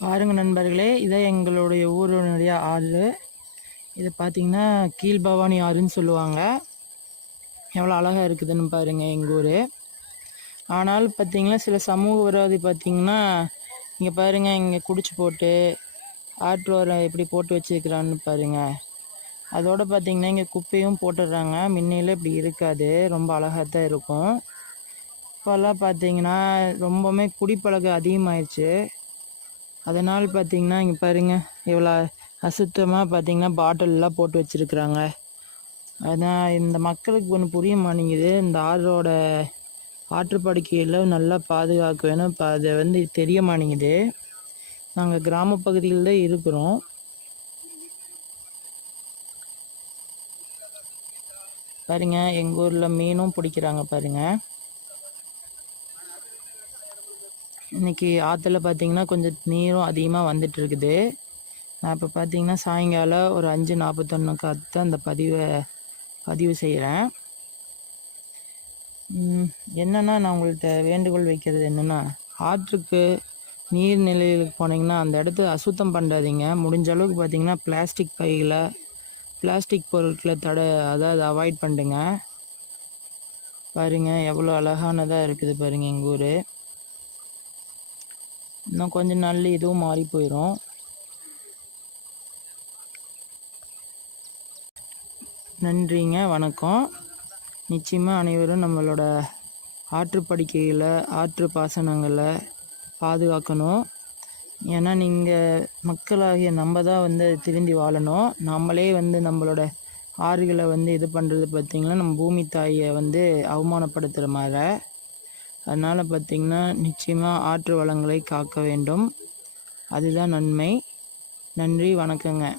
பாருங்க நண்பர்களே இதை எங்களுடைய ஊருடைய ஆறு. இதை பார்த்தீங்கன்னா கீழ்பவானி ஆறுன்னு சொல்லுவாங்க. எவ்வளோ அழகாக இருக்குதுன்னு பாருங்கள் எங்கள் ஊர். ஆனால் பார்த்தீங்கன்னா சில சமூக விரோதி பார்த்தீங்கன்னா இங்கே பாருங்கள் இங்கே குடிச்சு போட்டு ஆற்றோரம் எப்படி போட்டு வச்சுருக்கிறான்னு பாருங்கள் அதோடு பார்த்தீங்கன்னா இங்கே குப்பையும் போட்டுடுறாங்க. முன்னையில இப்படி இருக்காது. ரொம்ப அழகாக தான் இருக்கும். இப்போல்லாம் பார்த்தீங்கன்னா ரொம்பவுமே குடிப்பழக்கம் அதிகமாயிடுச்சு அதனால் பார்த்தீங்கன்னா இங்கே பாருங்க இவ்வளோ அசுத்தமாக பார்த்தீங்கன்னா பாட்டிலெலாம் போட்டு வச்சுருக்குறாங்க. அதான் இந்த மக்களுக்கு ஒன்று புரிய மாட்டேங்குது. இந்த ஆறோட ஆற்றுப்படுக்கையில் நல்லா பாதுகாக்க வேணும் இப்போ அதை வந்து தெரிய மாட்டேங்குது. நாங்கள் கிராம பகுதியில் தான் இருக்கிறோம். பாருங்க எங்கள் ஊரில் மீனும் பிடிக்கிறாங்க பாருங்கள் இன்னைக்கு ஆற்றுல பார்த்தீங்கன்னா கொஞ்சம் நீரும் அதிகமாக வந்துட்டு இருக்குது நான் இப்போ பார்த்தீங்கன்னா சாயங்காலம் ஒரு அஞ்சு நாற்பத்தொன்னுக்கு தான் அந்த பதிவை பதிவு செய்கிறேன் என்னென்னா நான் உங்கள்கிட்ட வேண்டுகோள் வைக்கிறது என்னென்னா ஆற்றுக்கு நீர்நிலைகளுக்கு போனீங்கன்னா அந்த இடத்த அசுத்தம் பண்ணாதீங்க. முடிஞ்ச அளவுக்கு பார்த்தீங்கன்னா பிளாஸ்டிக் பைகளை பிளாஸ்டிக் பொருட்களை தடை அதாவது அவாய்ட் பண்ணுங்க. பாருங்கள் எவ்வளோ அழகானதாக இருக்குது பாருங்கள் எங்கள் ஊர். இன்னும் கொஞ்ச நாளில் இதுவும் மாறி போயிடும் நன்றிங்க வணக்கம். நிச்சயமாக அனைவரும் நம்மளோட ஆற்றுப்படுக்கையில் ஆற்று பாசனங்களை பாதுகாக்கணும். ஏன்னா நீங்கள் மக்களாகிய நம்ம தான் வந்து திருந்தி வாழணும். நம்மளே வந்து நம்மளோட ஆறுகளை வந்து இது பண்ணுறது பார்த்திங்கன்னா நம்ம பூமி தாயை வந்து அவமானப்படுத்துகிற மாதிரி. அதனால் பார்த்திங்கன்னா நிச்சயமாக ஆற்று வளங்களை காக்க வேண்டும். அதுதான் நன்மை. நன்றி வணக்கங்க.